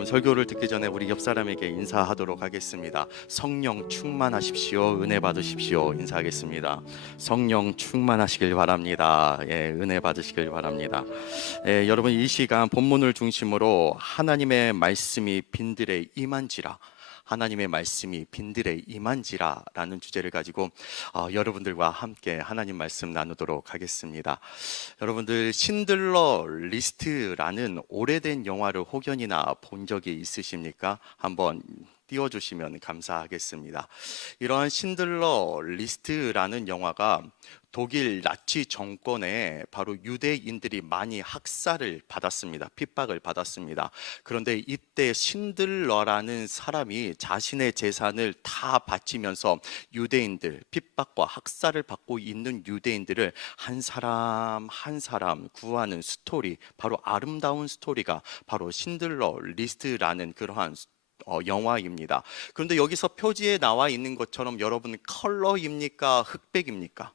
여러분, 설교를 듣기 전에 우리 옆 사람에게 인사하도록 하겠습니다. 성령 충만하십시오. 은혜 받으십시오. 인사하겠습니다. 성령 충만하시길 바랍니다. 은혜 받으시길 바랍니다. 여러분, 이 시간 본문을 중심으로 하나님의 말씀이 빈들에 임한지라, 하나님의 말씀이 빈들에 임한지라 라는 주제를 가지고 여러분들과 함께 하나님 말씀 나누도록 하겠습니다. 여러분들, 신들러 리스트라는 오래된 영화를 혹여나 본 적이 있으십니까? 한번 띄워주시면 감사하겠습니다. 이러한 신들러 리스트라는 영화가 독일 나치 정권에 바로 유대인들이 많이 학살을 받았습니다. 핍박을 받았습니다. 그런데 이때 신들러라는 사람이 자신의 재산을 다 바치면서 유대인들, 핍박과 학살을 받고 있는 유대인들을 한 사람 한 사람 구하는 스토리, 바로 아름다운 스토리가 바로 신들러 리스트라는 그러한 영화입니다. 그런데 여기서 표지에 나와 있는 것처럼 여러분, 컬러입니까? 흑백입니까?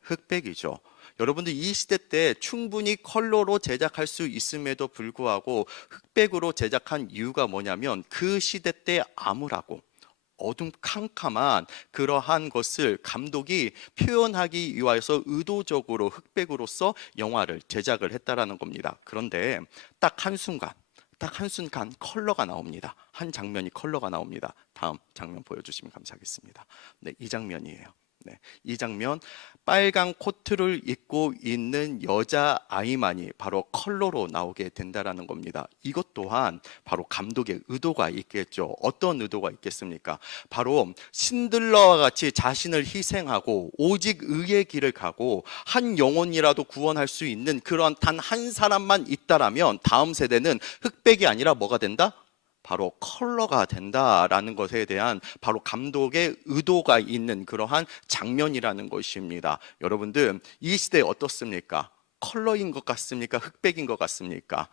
흑백이죠. 여러분들, 이 시대 때 충분히 컬러로 제작할 수 있음에도 불구하고 흑백으로 제작한 이유가 뭐냐면, 그 시대 때 암울하고 어둠캄캄한 그러한 것을 감독이 표현하기 위하여서 의도적으로 흑백으로서 영화를 제작을 했다라는 겁니다. 그런데 딱 한순간 컬러가 나옵니다. 한 장면이 컬러가 나옵니다. 다음 장면 보여주시면 감사하겠습니다. 네, 이 장면이에요. 이 장면, 빨간 코트를 입고 있는 여자아이만이 바로 컬러로 나오게 된다는 겁니다. 이것 또한 바로 감독의 의도가 있겠죠. 어떤 의도가 있겠습니까? 바로 신들러와 같이 자신을 희생하고 오직 의의 길을 가고 한 영혼이라도 구원할 수 있는 그런 단 한 사람만 있다라면 다음 세대는 흑백이 아니라 뭐가 된다? 바로 컬러가 된다라는 것에 대한 바로 감독의 의도가 있는 그러한 장면이라는 것입니다. 여러분들, 이 시대에 어떻습니까? 컬러인 것 같습니까? 흑백인 것 같습니까?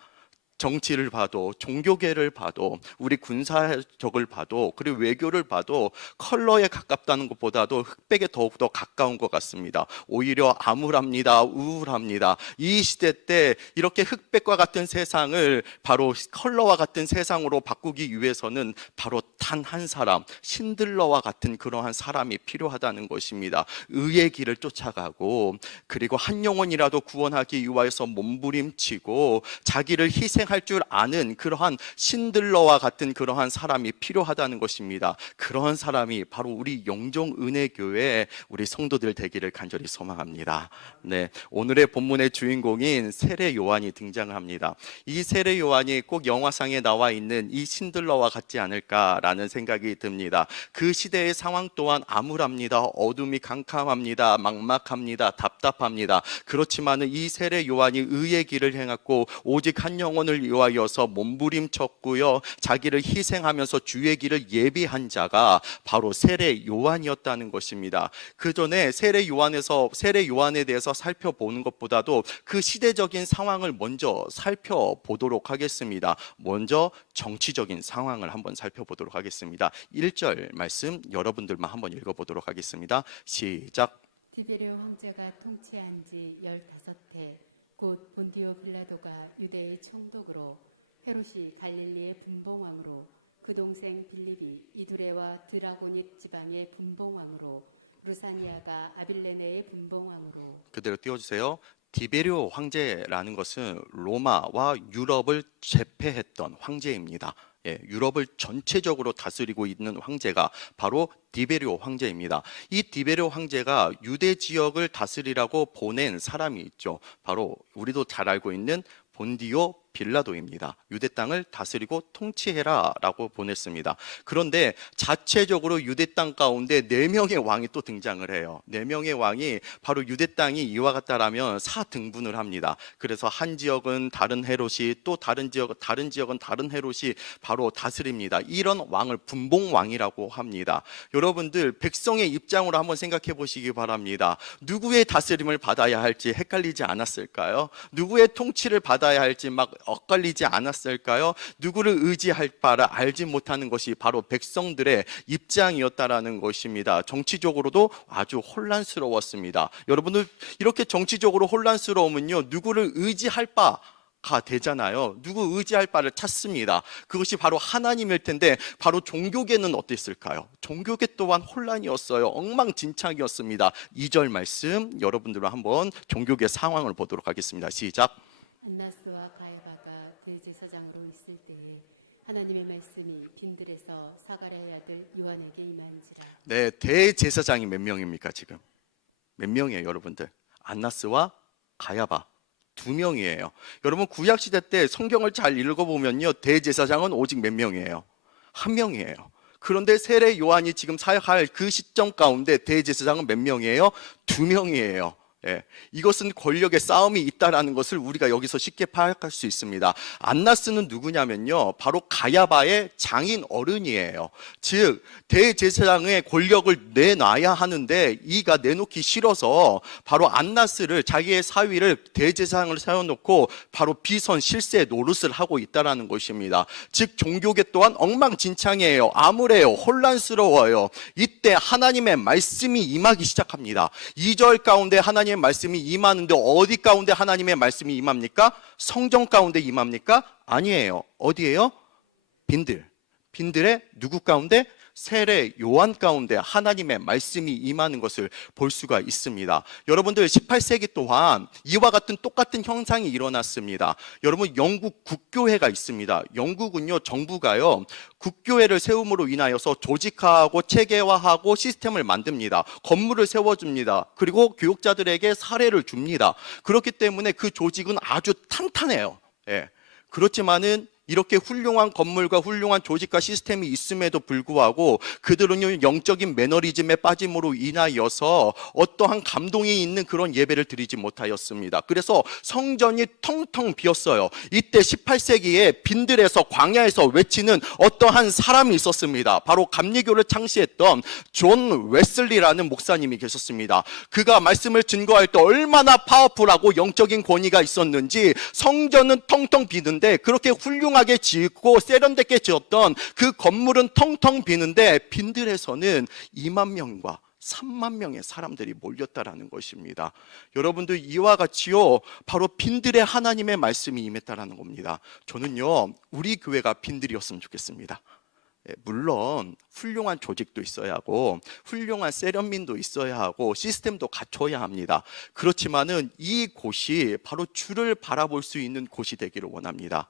정치를 봐도, 종교계를 봐도, 우리 군사적을 봐도, 그리고 외교를 봐도 컬러에 가깝다는 것보다도 흑백에 더욱더 가까운 것 같습니다. 오히려 암울합니다. 우울합니다. 이 시대 때 이렇게 흑백과 같은 세상을 바로 컬러와 같은 세상으로 바꾸기 위해서는 바로 단 한 사람, 신들러와 같은 그러한 사람이 필요하다는 것입니다. 의의 길을 쫓아가고, 그리고 한 영혼이라도 구원하기 위하여서 몸부림치고 자기를 희생할 줄 아는 그러한 신들러와 같은 그러한 사람이 필요하다는 것입니다. 그러한 사람이 바로 우리 영종은혜교회 우리 성도들 되기를 간절히 소망합니다. 네, 오늘의 본문의 주인공인 세례 요한이 등장합니다. 이 세례 요한이 꼭 영화상에 나와 있는 이 신들러와 같지 않을까라는 생각이 듭니다. 그 시대의 상황 또한 암울합니다. 어둠이 캄캄합니다. 막막합니다. 답답합니다. 그렇지만 이 세례 요한이 의의 길을 행했고 오직 한 영혼을 위하여서 몸부림쳤고요, 자기를 희생하면서 주의 길을 예비한 자가 바로 세례 요한이었다는 것입니다. 그 전에 세례 요한에 대해서 살펴보는 것보다도 그 시대적인 상황을 먼저 살펴보도록 하겠습니다. 먼저 정치적인 상황을 한번 살펴보도록 하겠습니다. 1절 말씀 여러분들만 한번 읽어보도록 하겠습니다. 시작. 디베리오 황제가 통치한 지 15해 곧 본디오 빌라도가 유대의 총독으로 헤롯이 갈릴리의 분봉왕으로 그 동생 빌립이 이두레와 드라고닛 지방의 분봉왕으로 루사니아가 아빌레네의 분봉왕으로. 그대로 띄워주세요. 디베리오 황제라는 것은 로마와 유럽을 제패했던 황제입니다. 유럽을 전체적으로 다스리고 있는 황제가 바로 디베리오 황제입니다. 이 디베리오 황제가 유대 지역을 다스리라고 보낸 사람이 있죠. 바로 우리도 잘 알고 있는 본디오 빌라도입니다. 유대 땅을 다스리고 통치해라 라고 보냈습니다. 그런데 자체적으로 유대 땅 가운데 4명의 왕이 또 등장을 해요. 4명의 왕이 바로 유대 땅이 이와 같다라면 4등분을 합니다. 그래서 한 지역은 다른 헤롯이, 또 다른 지역은 다른 헤롯이 바로 다스립니다. 이런 왕을 분봉왕이라고 합니다. 여러분들, 백성의 입장으로 한번 생각해 보시기 바랍니다. 누구의 다스림을 받아야 할지 헷갈리지 않았을까요? 누구의 통치를 받아야 할지 막 엇갈리지 않았을까요? 누구를 의지할 바를 알지 못하는 것이 바로 백성들의 입장이었다라는 것입니다. 정치적으로도 아주 혼란스러웠습니다. 여러분들, 이렇게 정치적으로 혼란스러우면요, 누구를 의지할 바 가 되잖아요. 누구 의지할 바를 찾습니다. 그것이 바로 하나님일 텐데 바로 종교계는 어땠을까요? 종교계 또한 혼란이었어요. 엉망진창이었습니다. 2절 말씀 여러분들로 한번 종교계 상황을 보도록 하겠습니다. 시작. 안나스와 가야바가 대제사장으로 있을 때에 하나님의 말씀이 빈들에서 사가랴의 아들 요한에게 임한지라. 네, 대제사장이 몇 명입니까 지금? 몇 명이에요, 여러분들? 안나스와 가야바 2명이에요. 여러분 구약 시대 때 성경을 잘 읽어보면요, 대제사장은 오직 몇 명이에요? 1명이에요. 그런데 세례 요한이 지금 사역할 그 시점 가운데 대제사장은 몇 명이에요? 2명이에요. 예, 이것은 권력의 싸움이 있다라는 것을 우리가 여기서 쉽게 파악할 수 있습니다. 안나스는 누구냐면요, 바로 가야바의 장인 어른이에요. 즉 대제사장의 권력을 내놔야 하는데 이가 내놓기 싫어서 바로 안나스를, 자기의 사위를 대제사장을 세워놓고 바로 비선 실세 노릇을 하고 있다라는 것입니다. 즉 종교계 또한 엉망진창이에요. 암울해요. 혼란스러워요. 이때 하나님의 말씀이 임하기 시작합니다. 2절 가운데 하나님의 말씀이 임하는데 어디 가운데 하나님의 말씀이 임합니까? 성전 가운데 임합니까? 아니에요. 어디예요? 빈들의 누구 가운데? 세례 요한 가운데 하나님의 말씀이 임하는 것을 볼 수가 있습니다. 여러분들 18세기 또한 이와 같은 똑같은 현상이 일어났습니다. 여러분 영국 국교회가 있습니다. 영국은요, 정부가요 국교회를 세움으로 인하여서 조직화하고 체계화하고 시스템을 만듭니다. 건물을 세워줍니다. 그리고 교육자들에게 사례를 줍니다. 그렇기 때문에 그 조직은 아주 탄탄해요. 예. 그렇지만은 이렇게 훌륭한 건물과 훌륭한 조직과 시스템이 있음에도 불구하고 그들은 영적인 매너리즘에 빠짐으로 인하여서 어떠한 감동이 있는 그런 예배를 드리지 못하였습니다. 그래서 성전이 텅텅 비었어요. 이때 18세기에 빈들에서 광야에서 외치는 어떠한 사람이 있었습니다. 바로 감리교를 창시했던 존 웨슬리라는 목사님이 계셨습니다. 그가 말씀을 증거할 때 얼마나 파워풀하고 영적인 권위가 있었는지, 성전은 텅텅 비는데 그렇게 훌륭하게 짓고 세련되게 지었던 그 건물은 텅텅 비는데 빈들에서는 2만 명과 3만 명의 사람들이 몰렸다라는 것입니다. 여러분들 이와 같이요, 바로 빈들의 하나님의 말씀이 임했다라는 겁니다. 저는요, 우리 교회가 빈들이었으면 좋겠습니다. 물론 훌륭한 조직도 있어야 하고 훌륭한 세련민도 있어야 하고 시스템도 갖춰야 합니다. 그렇지만은 이 곳이 바로 주를 바라볼 수 있는 곳이 되기를 원합니다.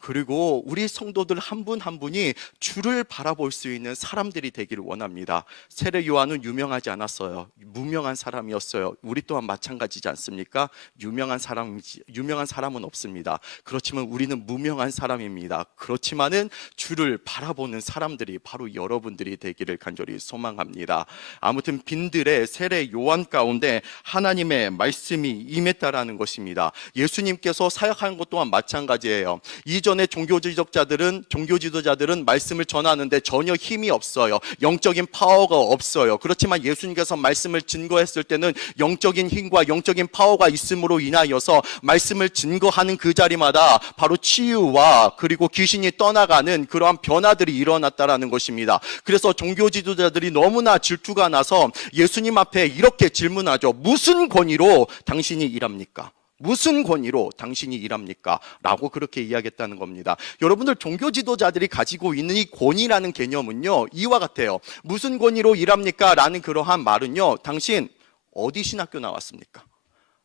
그리고 우리 성도들 한 분 한 분이 주를 바라볼 수 있는 사람들이 되기를 원합니다. 세례 요한은 유명하지 않았어요. 무명한 사람이었어요. 우리 또한 마찬가지지 않습니까? 유명한 사람은 없습니다. 그렇지만 우리는 무명한 사람입니다. 그렇지만은 주를 바라보는 사람들이 바로 여러분들이 되기를 간절히 소망합니다. 아무튼 빈들의 세례 요한 가운데 하나님의 말씀이 임했다라는 것입니다. 예수님께서 사역한 것 또한 마찬가지예요. 이전에 종교 지도자들은 말씀을 전하는데 전혀 힘이 없어요. 영적인 파워가 없어요. 그렇지만 예수님께서 말씀을 증거했을 때는 영적인 힘과 영적인 파워가 있음으로 인하여서 말씀을 증거하는 그 자리마다 바로 치유와 그리고 귀신이 떠나가는 그러한 변화들이 일어났다라는 것입니다. 그래서 종교 지도자들이 너무나 질투가 나서 예수님 앞에 이렇게 질문하죠. 무슨 권위로 당신이 일합니까? 무슨 권위로 당신이 일합니까? 라고 그렇게 이야기했다는 겁니다. 여러분들 종교 지도자들이 가지고 있는 이 권위라는 개념은요, 이와 같아요. 무슨 권위로 일합니까? 라는 그러한 말은요, 당신 어디 신학교 나왔습니까?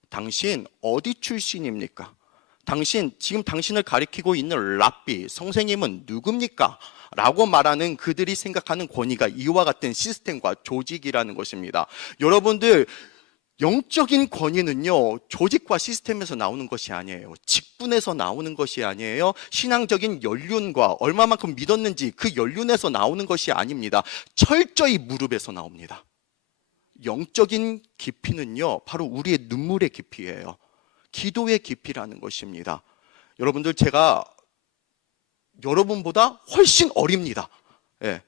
당신 어디 출신입니까? 지금 당신을 가리키고 있는 랍비, 선생님은 누굽니까? 라고 말하는 그들이 생각하는 권위가 이와 같은 시스템과 조직이라는 것입니다. 여러분들 영적인 권위는요, 조직과 시스템에서 나오는 것이 아니에요. 직분에서 나오는 것이 아니에요. 신앙적인 연륜과 얼마만큼 믿었는지 그 연륜에서 나오는 것이 아닙니다. 철저히 무릎에서 나옵니다. 영적인 깊이는요, 바로 우리의 눈물의 깊이예요. 기도의 깊이라는 것입니다. 여러분들, 제가 여러분보다 훨씬 어립니다. 예,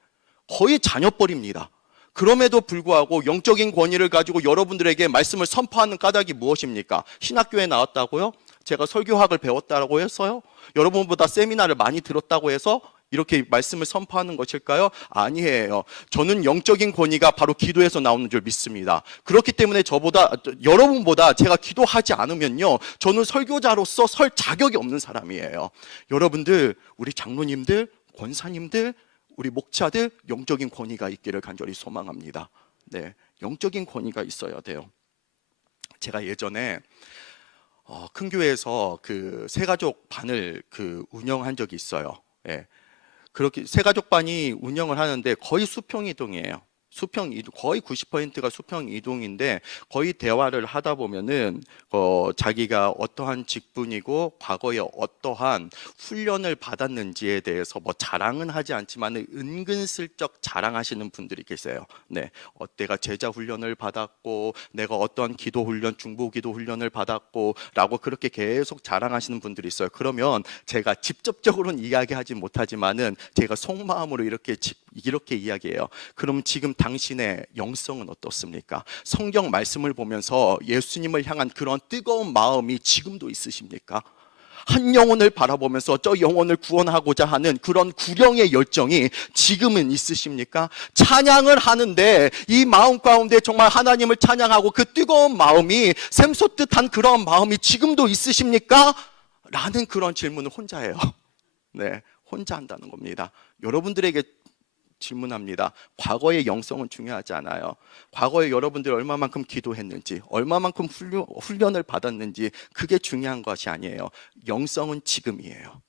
거의 자녀뻘입니다. 그럼에도 불구하고 영적인 권위를 가지고 여러분들에게 말씀을 선포하는 까닭이 무엇입니까? 신학교에 나왔다고요? 제가 설교학을 배웠다고 했어요? 여러분보다 세미나를 많이 들었다고 해서 이렇게 말씀을 선포하는 것일까요? 아니에요. 저는 영적인 권위가 바로 기도에서 나오는 줄 믿습니다. 그렇기 때문에 여러분보다 제가 기도하지 않으면요, 저는 설교자로서 설 자격이 없는 사람이에요. 여러분들, 우리 장로님들, 권사님들, 우리 목자들 영적인 권위가 있기를 간절히 소망합니다. 네, 영적인 권위가 있어야 돼요. 제가 예전에 큰 교회에서 그 새가족 반을 운영한 적이 있어요. 예. 그렇게 새가족반이 운영을 하는데 거의 수평 이동이에요. 수평 이동, 거의 90%가 수평 이동인데, 거의 대화를 하다 보면은 자기가 어떠한 직분이고 과거에 어떠한 훈련을 받았는지에 대해서 뭐 자랑은 하지 않지만 은근슬쩍 자랑하시는 분들이 계세요. 네, 내가 제자 훈련을 받았고, 내가 어떠한 기도 훈련, 중보 기도 훈련을 받았고라고 그렇게 계속 자랑하시는 분들이 있어요. 그러면 제가 직접적으로는 이야기하지 못하지만은 제가 속마음으로 이렇게 이야기해요. 그럼 지금 당신의 영성은 어떻습니까? 성경 말씀을 보면서 예수님을 향한 그런 뜨거운 마음이 지금도 있으십니까? 한 영혼을 바라보면서 저 영혼을 구원하고자 하는 그런 구령의 열정이 지금은 있으십니까? 찬양을 하는데 이 마음 가운데 정말 하나님을 찬양하고 그 뜨거운 마음이 샘솟듯한 그런 마음이 지금도 있으십니까? 라는 그런 질문을 혼자 해요. 네, 혼자 한다는 겁니다. 여러분들에게 질문합니다. 과거의 영성은 중요하지 않아요. 과거에 여러분들이 얼마만큼 기도했는지, 얼마만큼 훈련을 받았는지, 그게 중요한 것이 아니에요. 영성은 지금이에요.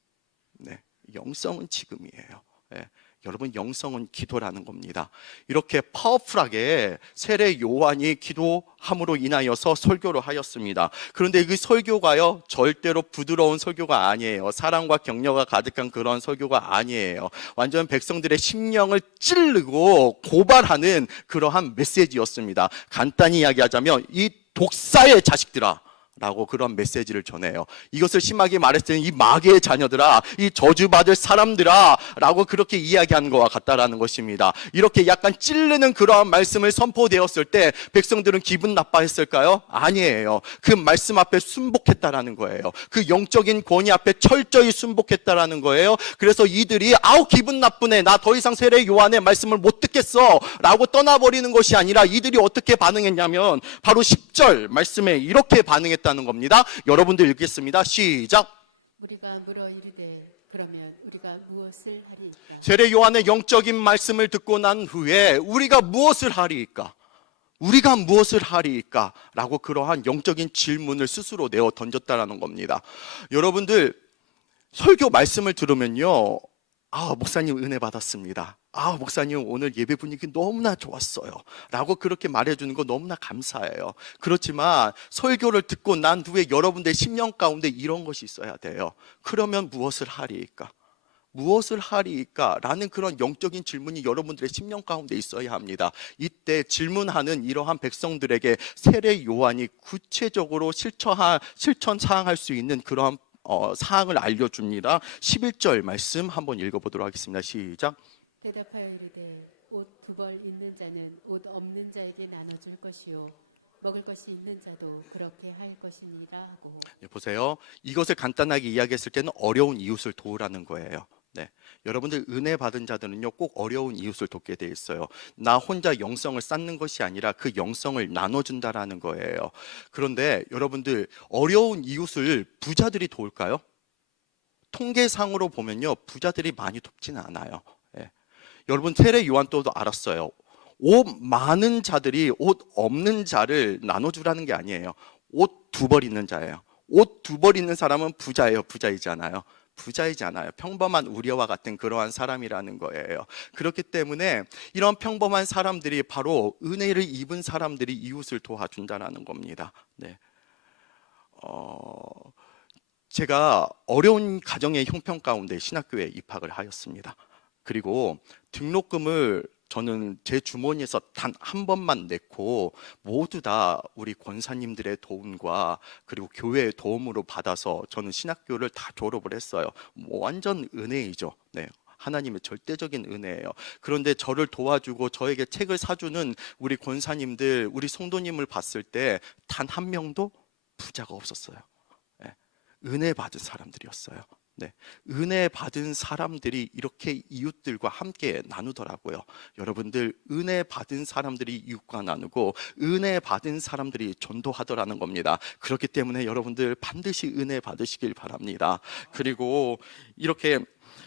네, 영성은 지금이에요. 네, 여러분, 영성은 기도라는 겁니다. 이렇게 파워풀하게 세례 요한이 기도함으로 인하여서 설교를 하였습니다. 그런데 그 설교가요, 절대로 부드러운 설교가 아니에요. 사랑과 격려가 가득한 그런 설교가 아니에요. 완전 백성들의 심령을 찌르고 고발하는 그러한 메시지였습니다. 간단히 이야기하자면, 이 독사의 자식들아 라고 그런 메시지를 전해요. 이것을 심하게 말했을 때는 이 마귀의 자녀들아, 이 저주받을 사람들아 라고 그렇게 이야기하는 것과 같다라는 것입니다. 이렇게 약간 찌르는 그러한 말씀을 선포되었을 때 백성들은 기분 나빠했을까요? 아니에요. 그 말씀 앞에 순복했다라는 거예요. 그 영적인 권위 앞에 철저히 순복했다라는 거예요. 그래서 이들이 기분 나쁘네, 나 더 이상 세례 요한의 말씀을 못 듣겠어 라고 떠나버리는 것이 아니라, 이들이 어떻게 반응했냐면 바로 10절 말씀에 이렇게 반응했다 는 겁니다. 여러분들 읽겠습니다. 시작. 우리가 물어 이르되 그러면 우리가 무엇을 하리이까? 세례 요한의 영적인 말씀을 듣고 난 후에 우리가 무엇을 하리이까? 우리가 무엇을 하리이까? 라고 그러한 영적인 질문을 스스로 내어 던졌다라는 겁니다. 여러분들, 설교 말씀을 들으면요, 목사님 은혜 받았습니다. 목사님 오늘 예배 분위기 너무나 좋았어요 라고 그렇게 말해주는 거 너무나 감사해요. 그렇지만 설교를 듣고 난 후에 여러분들의 심령 가운데 이런 것이 있어야 돼요. 그러면 무엇을 하리이까? 무엇을 하리이까? 라는 그런 영적인 질문이 여러분들의 심령 가운데 있어야 합니다. 이때 질문하는 이러한 백성들에게 세례 요한이 구체적으로 실천 사항할 수 있는 그러한 사항을 알려줍니다. 11절 말씀 한번 읽어보도록 하겠습니다. 시작. 대답하여 이르되 옷 두 벌 있는 자는 옷 없는 자에게 나눠줄 것이요 먹을 것이 있는 자도 그렇게 할 것이니라 하고. 네, 보세요. 이것을 간단하게 이야기했을 때는 어려운 이웃을 도우라는 거예요. 네, 여러분들 은혜 받은 자들은요 꼭 어려운 이웃을 돕게 돼 있어요. 나 혼자 영성을 쌓는 것이 아니라 그 영성을 나눠준다라는 거예요. 그런데 여러분들, 어려운 이웃을 부자들이 도울까요? 통계상으로 보면요 부자들이 많이 돕지는 않아요. 네. 여러분, 세례 요한 때도 알았어요. 옷 많은 자들이 옷 없는 자를 나눠주라는 게 아니에요. 옷 두 벌 있는 자예요. 옷 두 벌 있는 사람은 부자예요? 부자이지 않아요? 부자이지 않아요. 평범한 우리와 같은 그러한 사람이라는 거예요. 그렇기 때문에 이런 평범한 사람들이 바로 은혜를 입은 사람들이 이웃을 도와준다는 겁니다. 네. 제가 어려운 가정의 형편 가운데 신학교에 입학을 하였습니다. 그리고 등록금을 저는 제 주머니에서 단 한 번만 냈고, 모두 다 우리 권사님들의 도움과 그리고 교회의 도움으로 받아서 저는 신학교를 다 졸업을 했어요. 완전 은혜이죠. 네. 하나님의 절대적인 은혜예요. 그런데 저를 도와주고 저에게 책을 사주는 우리 권사님들, 우리 성도님을 봤을 때 단 한 명도 부자가 없었어요. 네. 은혜 받은 사람들이었어요. 네, 은혜 받은 사람들이 이렇게 이웃들과 함께 나누더라고요. 여러분들, 은혜 받은 사람들이 이웃과 나누고 은혜 받은 사람들이 전도하더라는 겁니다. 그렇기 때문에 여러분들 반드시 은혜 받으시길 바랍니다. 그리고 이렇게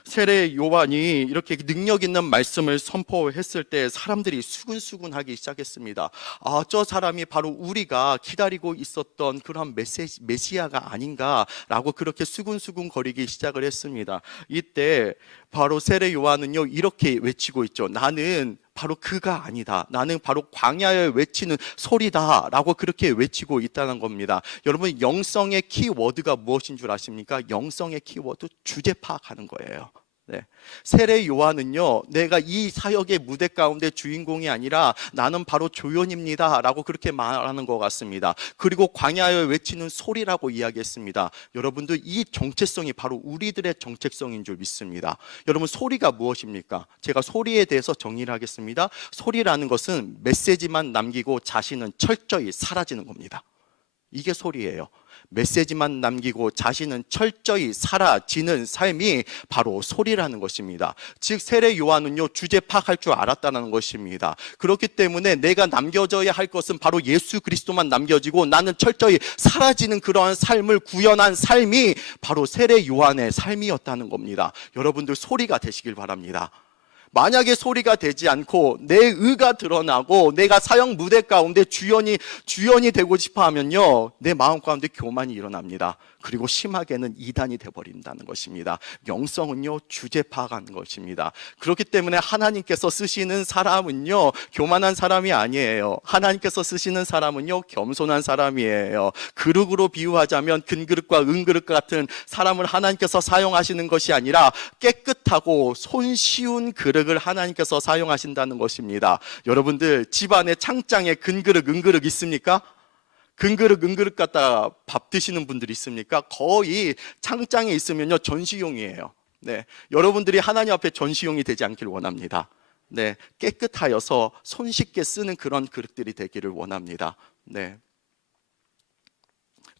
세례 요한이 이렇게 능력 있는 말씀을 선포했을 때 사람들이 수근수근하기 시작했습니다. 아, 저 사람이 바로 우리가 기다리고 있었던 그런 메시아가 아닌가라고 그렇게 수근수근 거리기 시작을 했습니다. 이때 바로 세례 요한은요 이렇게 외치고 있죠. 나는 바로 그가 아니다. 나는 바로 광야에 외치는 소리다 라고 그렇게 외치고 있다는 겁니다. 여러분, 영성의 키워드가 무엇인 줄 아십니까? 영성의 키워드, 주제 파악하는 거예요. 네. 세례 요한은요 내가 이 사역의 무대 가운데 주인공이 아니라 나는 바로 조연입니다 라고 그렇게 말하는 것 같습니다. 그리고 광야에 외치는 소리라고 이야기했습니다. 여러분들, 이 정체성이 바로 우리들의 정체성인 줄 믿습니다. 여러분, 소리가 무엇입니까? 제가 소리에 대해서 정의를 하겠습니다. 소리라는 것은 메시지만 남기고 자신은 철저히 사라지는 겁니다. 이게 소리예요. 메시지만 남기고 자신은 철저히 사라지는 삶이 바로 소리라는 것입니다. 즉 세례 요한은요 주제 파악할 줄 알았다는 것입니다. 그렇기 때문에 내가 남겨져야 할 것은 바로 예수 그리스도만 남겨지고 나는 철저히 사라지는 그러한 삶을 구현한 삶이 바로 세례 요한의 삶이었다는 겁니다. 여러분들, 소리가 되시길 바랍니다. 만약에 소리가 되지 않고 내 의가 드러나고 내가 사역 무대 가운데 주연이 되고 싶어 하면요 내 마음 가운데 교만이 일어납니다. 그리고 심하게는 이단이 되어버린다는 것입니다. 영성은요 주제 파악하는 것입니다. 그렇기 때문에 하나님께서 쓰시는 사람은요 교만한 사람이 아니에요. 하나님께서 쓰시는 사람은요 겸손한 사람이에요. 그릇으로 비유하자면 금그릇과 은그릇 같은 사람을 하나님께서 사용하시는 것이 아니라 깨끗하고 손쉬운 그릇을 하나님께서 사용하신다는 것입니다. 여러분들, 집안에 창장에 금그릇 은그릇 있습니까? 금그릇 은그릇 갖다가 밥 드시는 분들이 있습니까? 거의 창장에 있으면요 전시용이에요. 네, 여러분들이 하나님 앞에 전시용이 되지 않기를 원합니다. 네, 깨끗하여서 손쉽게 쓰는 그런 그릇들이 되기를 원합니다. 네,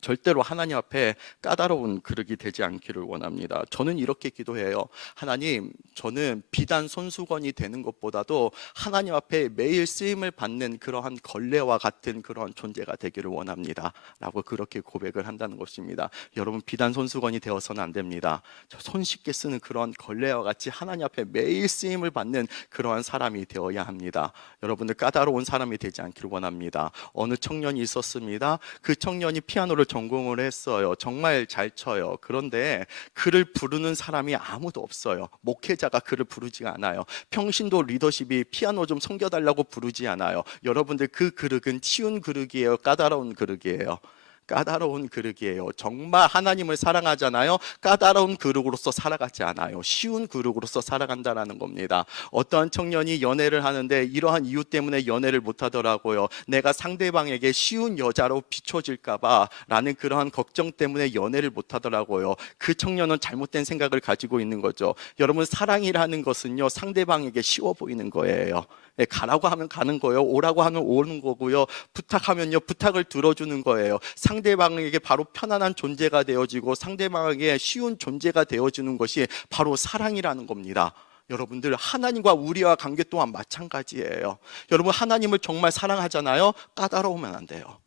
절대로 하나님 앞에 까다로운 그릇이 되지 않기를 원합니다. 저는 이렇게 기도해요. 하나님, 저는 비단 손수건이 되는 것보다도 하나님 앞에 매일 쓰임을 받는 그러한 걸레와 같은 그런 존재가 되기를 원합니다 라고 그렇게 고백을 한다는 것입니다. 여러분, 비단 손수건이 되어서는 안 됩니다. 손쉽게 쓰는 그런 걸레와 같이 하나님 앞에 매일 쓰임을 받는 그러한 사람이 되어야 합니다. 여러분들, 까다로운 사람이 되지 않기를 원합니다. 어느 청년이 있었습니다. 그 청년이 피아노를 전공을 했어요. 정말 잘 쳐요. 그런데 그를 부르는 사람이 아무도 없어요. 목회자가 그를 부르지가 않아요. 평신도 리더십이 피아노 좀 섬겨달라고 부르지 않아요. 여러분들, 그 그릇은 치운 그릇이에요? 까다로운 그릇이에요? 까다로운 그릇이에요. 정말 하나님을 사랑하잖아요. 까다로운 그릇으로서 살아가지 않아요. 쉬운 그릇으로서 살아간다는 겁니다. 어떠한 청년이 연애를 하는데 이러한 이유 때문에 연애를 못하더라고요. 내가 상대방에게 쉬운 여자로 비춰질까 봐 라는 그러한 걱정 때문에 연애를 못하더라고요. 그 청년은 잘못된 생각을 가지고 있는 거죠. 여러분, 사랑이라는 것은요 상대방에게 쉬워 보이는 거예요. 가라고 하면 가는 거예요. 오라고 하면 오는 거고요. 부탁하면요 부탁을 들어주는 거예요. 상대방에게 바로 편안한 존재가 되어지고 상대방에게 쉬운 존재가 되어주는 것이 바로 사랑이라는 겁니다. 여러분들, 하나님과 우리와 관계 또한 마찬가지예요. 여러분, 하나님을 정말 사랑하잖아요. 까다로우면 안 돼요.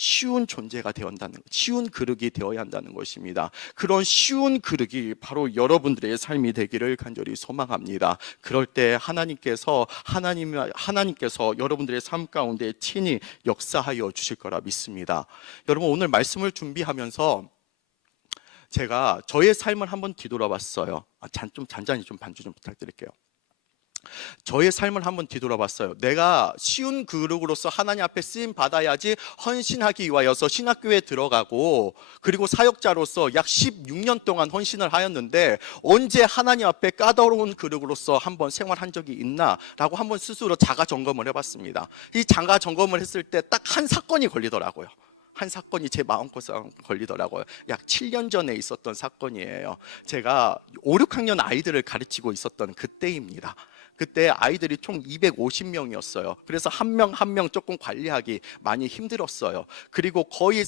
쉬운 존재가 되어야 한다는, 쉬운 그릇이 되어야 한다는 것입니다. 그런 쉬운 그릇이 바로 여러분들의 삶이 되기를 간절히 소망합니다. 그럴 때 하나님께서 여러분들의 삶 가운데 친히 역사하여 주실 거라 믿습니다. 여러분, 오늘 말씀을 준비하면서 제가 저의 삶을 한번 뒤돌아봤어요. 좀 잔잔히 좀 반주 좀 부탁드릴게요. 저의 삶을 한번 뒤돌아봤어요. 내가 쉬운 그릇으로서 하나님 앞에 쓰임 받아야지 헌신하기 위하여서 신학교에 들어가고, 그리고 사역자로서 약 16년 동안 헌신을 하였는데 언제 하나님 앞에 까다로운 그릇으로서 한번 생활한 적이 있나 라고 한번 스스로 자가 점검을 해봤습니다. 이 자가 점검을 했을 때 딱 한 사건이 걸리더라고요. 한 사건이 제 마음고에 걸리더라고요. 약 7년 전에 있었던 사건이에요. 제가 5, 6학년 아이들을 가르치고 있었던 그때입니다. 그때 아이들이 총 250명이었어요. 그래서 한 명 한 명 조금 관리하기 많이 힘들었어요. 그리고 거의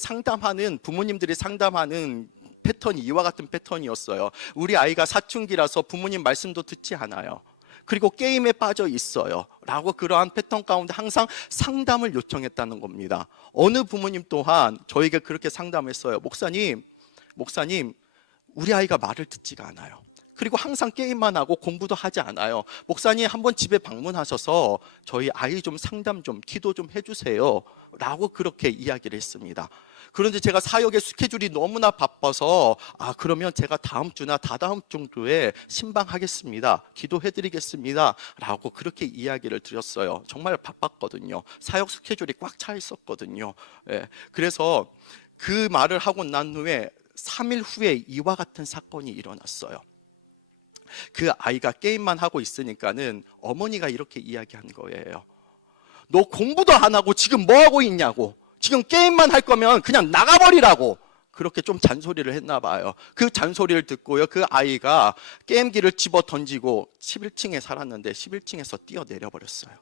부모님들이 상담하는 패턴이 이와 같은 패턴이었어요. 우리 아이가 사춘기라서 부모님 말씀도 듣지 않아요. 그리고 게임에 빠져 있어요 라고 그러한 패턴 가운데 항상 상담을 요청했다는 겁니다. 어느 부모님 또한 저에게 그렇게 상담했어요. 목사님 우리 아이가 말을 듣지가 않아요. 그리고 항상 게임만 하고 공부도 하지 않아요. 목사님 한번 집에 방문하셔서 저희 아이 좀 상담 좀 기도 좀 해주세요 라고 그렇게 이야기를 했습니다. 그런데 제가 사역의 스케줄이 너무나 바빠서 그러면 제가 다음 주나 다다음 정도에 신방하겠습니다, 기도해드리겠습니다 라고 그렇게 이야기를 드렸어요. 정말 바빴거든요. 사역 스케줄이 꽉 차 있었거든요. 그래서 그 말을 하고 난 후에 3일 후에 이와 같은 사건이 일어났어요. 그 아이가 게임만 하고 있으니까는 어머니가 이렇게 이야기한 거예요. 너 공부도 안 하고 지금 뭐 하고 있냐고, 지금 게임만 할 거면 그냥 나가버리라고, 그렇게 좀 잔소리를 했나 봐요. 그 잔소리를 듣고요, 그 아이가 게임기를 집어 던지고 11층에 살았는데 11층에서 뛰어내려 버렸어요.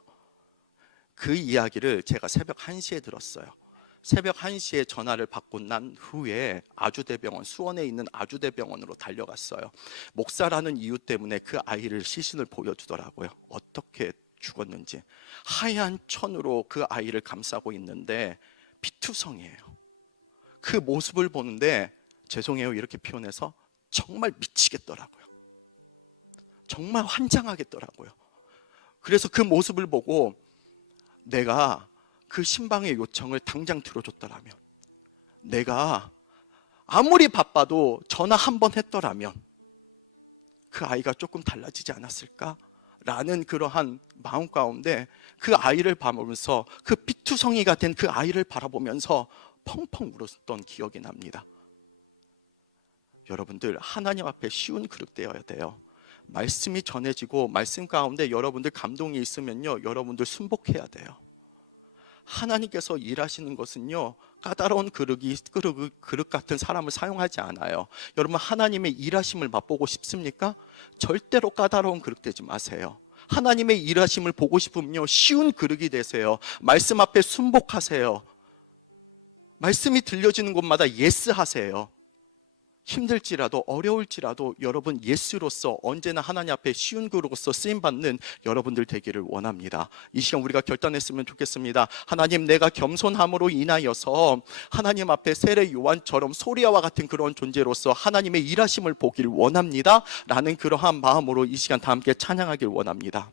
그 이야기를 제가 새벽 1시에 들었어요. 새벽 1시에 전화를 받고 난 후에 아주대병원, 수원에 있는 아주대병원으로 달려갔어요. 목사라는 이유 때문에 그 아이를 시신을 보여주더라고요. 어떻게 죽었는지. 하얀 천으로 그 아이를 감싸고 있는데 피투성이에요. 그 모습을 보는데, 죄송해요 이렇게 표현해서, 정말 미치겠더라고요. 정말 환장하겠더라고요. 그래서 그 모습을 보고 내가 그 신방의 요청을 당장 들어줬더라면, 내가 아무리 바빠도 전화 한 번 했더라면 그 아이가 조금 달라지지 않았을까라는 그러한 마음 가운데 그 아이를 바라보면서, 그 피투성이가 된 그 아이를 바라보면서 펑펑 울었던 기억이 납니다. 여러분들, 하나님 앞에 쉬운 그릇 되어야 돼요. 말씀이 전해지고 말씀 가운데 여러분들 감동이 있으면요, 여러분들 순복해야 돼요. 하나님께서 일하시는 것은요, 까다로운 그릇 같은 사람을 사용하지 않아요. 여러분, 하나님의 일하심을 맛보고 싶습니까? 절대로 까다로운 그릇 되지 마세요. 하나님의 일하심을 보고 싶으면요, 쉬운 그릇이 되세요. 말씀 앞에 순복하세요. 말씀이 들려지는 곳마다 예스 하세요. 힘들지라도 어려울지라도 여러분 예수로서 언제나 하나님 앞에 쉬운 그릇으로서 쓰임받는 여러분들 되기를 원합니다. 이 시간 우리가 결단했으면 좋겠습니다. 하나님, 내가 겸손함으로 인하여서 하나님 앞에 세례 요한처럼 소리아와 같은 그런 존재로서 하나님의 일하심을 보기를 원합니다 라는 그러한 마음으로 이 시간 다 함께 찬양하길 원합니다.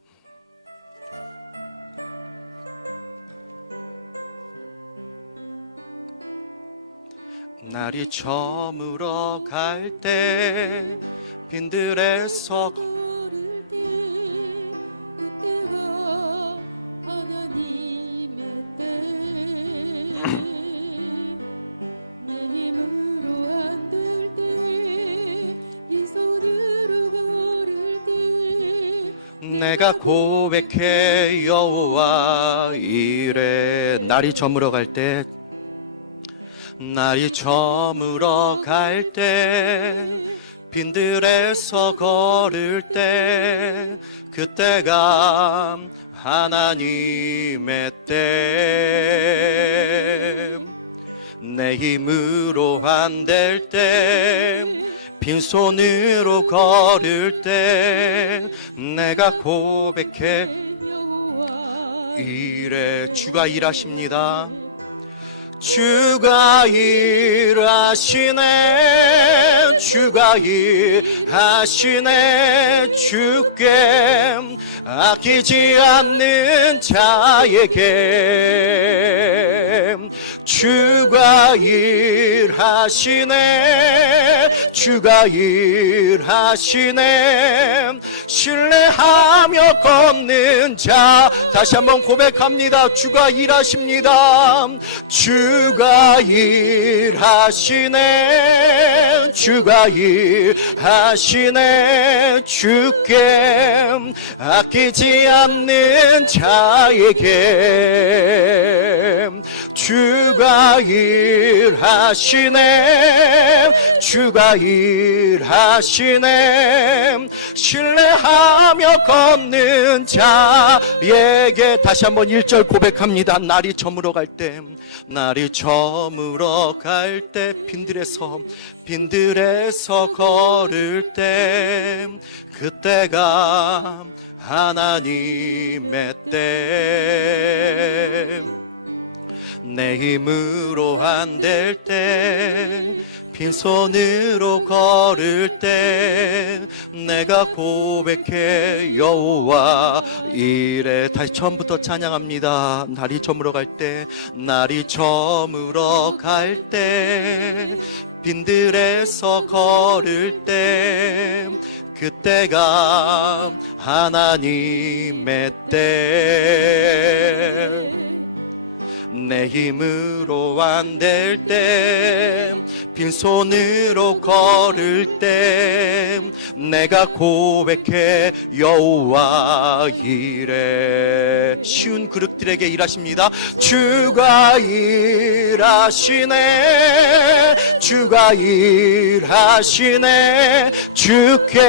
날이 저물어 갈 때 빈들에서 걸을 때 그때가 하나님의 때 내 힘으로 안 될 때 빈손으로 걸을 때 내가 고백해 여호와 이래. 날이 저물어 갈 때, 날이 저물어 갈 때 빈들에서 걸을 때 그때가 하나님의 때. 내 힘으로 안 될 때 빈손으로 걸을 때 내가 고백해 이래. 주가 일하십니다. 주가 일하시네, 주가 일하시네. 주께 아끼지 않는 자에게 주가 일하시네, 주가 일하시네. 신뢰하며 걷는 자. 다시 한번 고백합니다. 주가 일하십니다. 주가 일하시네, 주가 일하시네. 주께 아끼지 않는 자에게 주가 일하시네, 주가 일하시네. 신뢰하며 걷는 자에게 다시 한번 1절 고백합니다. 날이 저물어 갈 때, 날이 저물어 갈 때, 빈들에서 걸을 때, 그때가 하나님의 때. 내 힘으로 안 될 때, 빈손으로 걸을 때, 내가 고백해 여호와 이래. 다시 처음부터 찬양합니다. 날이 저물어 갈 때, 날이 저물어 갈 때, 빈들에서 걸을 때, 그때가 하나님의 때. 내 힘으로 안 될 때, 빈손으로 걸을 때, 내가 고백해 여호와 이래. 쉬운 그릇들에게 일하십니다. 주가 일하시네. 주가 일하시네. 주께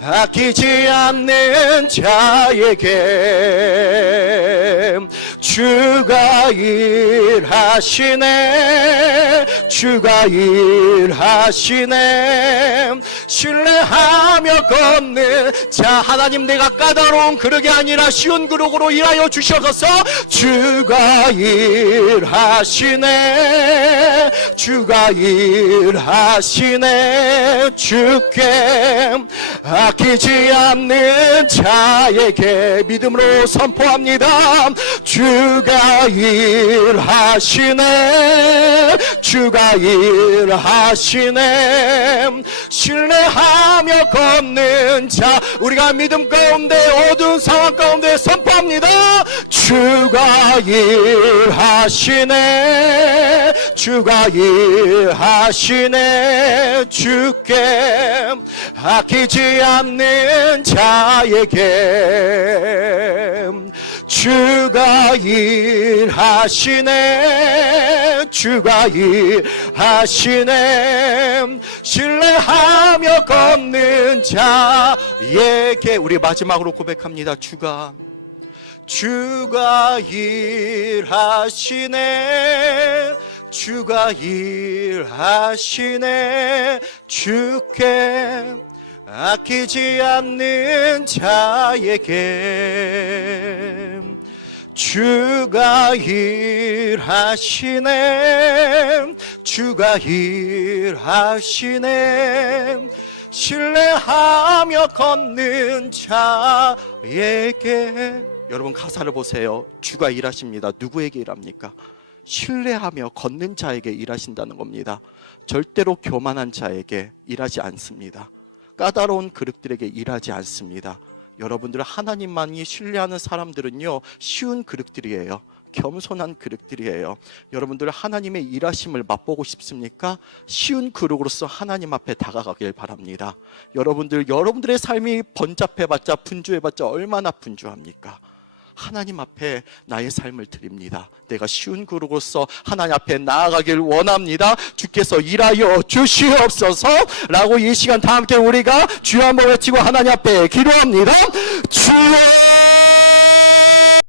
아끼지 않는 자에게 주가 일하시네. 주가 일하시네. 신뢰하며 걷는 자, 하나님, 내가 까다로운 그릇이 아니라 쉬운 그릇으로 일하여 주셔서 주가 일하시네. 주가 일하시네. 주께 아끼지 않는 자에게 믿음으로 선포합니다. 주가 일하시네. 주가 일하시네. 신뢰하며 걷는 자, 우리가 믿음 가운데 어두운 상황 가운데 선포합니다. 주가 일하시네. 주가 일하시네. 주께 아끼지 않는 자에게 주가 일하시네. 주가 일하시네. 신뢰하며 걷는 자에게. 우리 마지막으로 고백합니다. 주가 일하시네. 주가 일하시네. 주께 아끼지 않는 자에게 주가 일하시네. 주가 일하시네. 신뢰하며 걷는 자에게. 여러분 가사를 보세요. 주가 일하십니다. 누구에게 일합니까? 신뢰하며 걷는 자에게 일하신다는 겁니다. 절대로 교만한 자에게 일하지 않습니다. 까다로운 그릇들에게 일하지 않습니다. 여러분들 하나님만이 신뢰하는 사람들은요, 쉬운 그릇들이에요. 겸손한 그릇들이에요. 여러분들 하나님의 일하심을 맛보고 싶습니까? 쉬운 그릇으로서 하나님 앞에 다가가길 바랍니다. 여러분들의 삶이 번잡해봤자 분주해봤자 얼마나 분주합니까? 하나님 앞에 나의 삶을 드립니다. 내가 쉬운 그릇으로서 하나님 앞에 나아가길 원합니다. 주께서 일하여 주시옵소서 라고 이 시간 다 함께 우리가 주여 한번 외치고 하나님 앞에 기도합니다. 주여